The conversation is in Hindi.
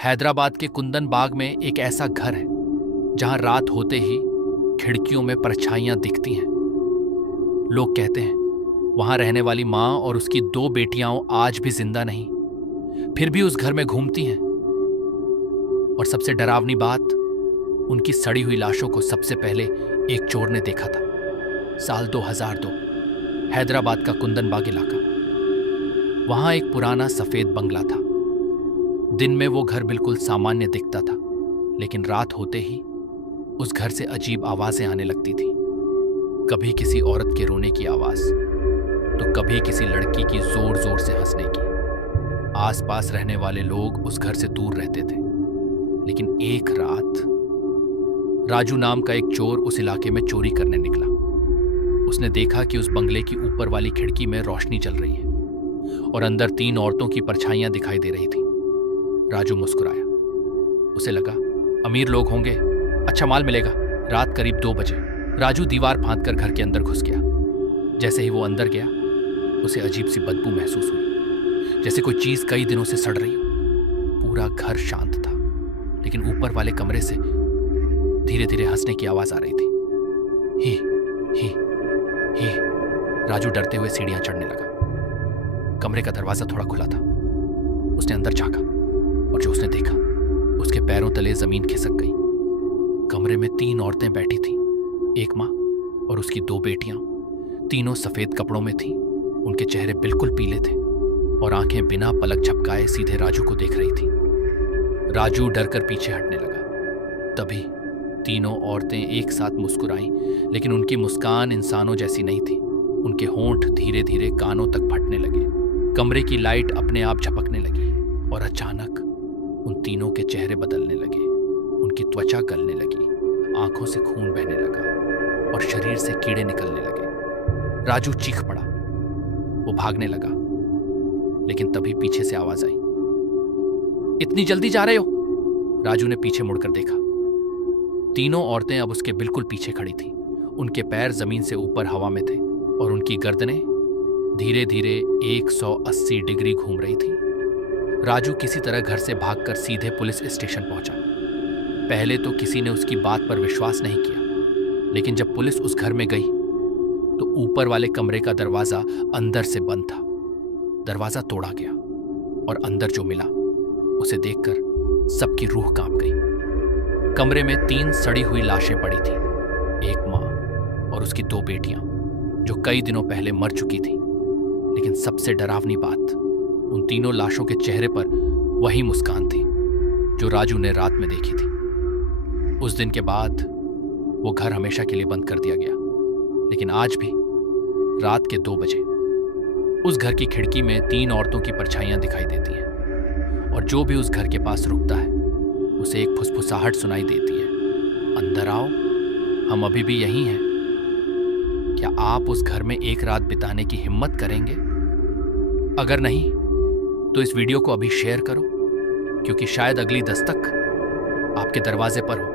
हैदराबाद के कुंदन बाग में एक ऐसा घर है जहां रात होते ही खिड़कियों में परछाइयां दिखती हैं। लोग कहते हैं वहां रहने वाली माँ और उसकी 2 बेटियां आज भी जिंदा नहीं, फिर भी उस घर में घूमती हैं। और सबसे डरावनी बात, उनकी सड़ी हुई लाशों को सबसे पहले एक चोर ने देखा था। साल 2002, हैदराबाद का कुंदन बाग इलाका। वहां एक पुराना सफेद बंगला था। दिन में वो घर बिल्कुल सामान्य दिखता था, लेकिन रात होते ही उस घर से अजीब आवाजें आने लगती थी। कभी किसी औरत के रोने की आवाज, तो कभी किसी लड़की की जोर जोर से हंसने की। आसपास रहने वाले लोग उस घर से दूर रहते थे, लेकिन एक रात राजू नाम का एक चोर उस इलाके में चोरी करने निकला। उसने देखा कि उस बंगले की ऊपर वाली खिड़की में रोशनी चल रही है और अंदर 3 औरतों की परछाइयां दिखाई दे रही थी। राजू मुस्कुराया। उसे लगा अमीर लोग होंगे, अच्छा माल मिलेगा। रात करीब 2 बजे राजू दीवार फांदकर घर के अंदर घुस गया। जैसे ही वो अंदर गया, उसे अजीब सी बदबू महसूस हुई, जैसे कोई चीज कई दिनों से सड़ रही हो। पूरा घर शांत था, लेकिन ऊपर वाले कमरे से धीरे धीरे हंसने की आवाज आ रही थी। ही ही ही। राजू डरते हुए सीढ़ियां चढ़ने लगा। कमरे का दरवाजा थोड़ा खुला था। उसने अंदर झांका और जो उसने देखा, उसके पैरों तले जमीन खिसक गई। कमरे में 3 औरतें बैठी थीं, एक माँ और उसकी 2 बेटियां। तीनों सफेद कपड़ों में थीं। उनके चेहरे बिल्कुल पीले थे और आंखें बिना पलक झपकाए सीधे राजू को देख रही थीं। राजू डरकर पीछे हटने लगा। तभी तीनों औरतें एक साथ मुस्कुराईं, लेकिन उनकी मुस्कान इंसानों जैसी नहीं थी। उनके होंठ धीरे धीरे कानों तक फटने लगे। कमरे की लाइट अपने आप झपकने लगी और अचानक उन तीनों के चेहरे बदलने लगे। उनकी त्वचा गलने लगी, आंखों से खून बहने लगा और शरीर से कीड़े निकलने लगे। राजू चीख पड़ा। वो भागने लगा, लेकिन तभी पीछे से आवाज आई, इतनी जल्दी जा रहे हो? राजू ने पीछे मुड़कर देखा। तीनों औरतें अब उसके बिल्कुल पीछे खड़ी थीं। उनके पैर जमीन से ऊपर हवा में थे और उनकी गर्दनें धीरे धीरे 180 डिग्री घूम रही थी। राजू किसी तरह घर से भागकर सीधे पुलिस स्टेशन पहुंचा। पहले तो किसी ने उसकी बात पर विश्वास नहीं किया, लेकिन जब पुलिस उस घर में गई तो ऊपर वाले कमरे का दरवाजा अंदर से बंद था। दरवाजा तोड़ा गया और अंदर जो मिला उसे देखकर सबकी रूह कांप गई। कमरे में 3 सड़ी हुई लाशें पड़ी थीं, एक माँ और उसकी 2 बेटियां जो कई दिनों पहले मर चुकी थीं। लेकिन सबसे डरावनी बात, उन तीनों लाशों के चेहरे पर वही मुस्कान थी जो राजू ने रात में देखी थी। उस दिन के बाद वो घर हमेशा के लिए बंद कर दिया गया, लेकिन आज भी रात के 2 बजे उस घर की खिड़की में 3 औरतों की परछाइयां दिखाई देती हैं और जो भी उस घर के पास रुकता है उसे एक फुसफुसाहट सुनाई देती है, अंदर आओ, हम अभी भी यहीं हैं। क्या आप उस घर में एक रात बिताने की हिम्मत करेंगे? अगर नहीं तो इस वीडियो को अभी शेयर करो, क्योंकि शायद अगली दस्तक आपके दरवाजे पर हो।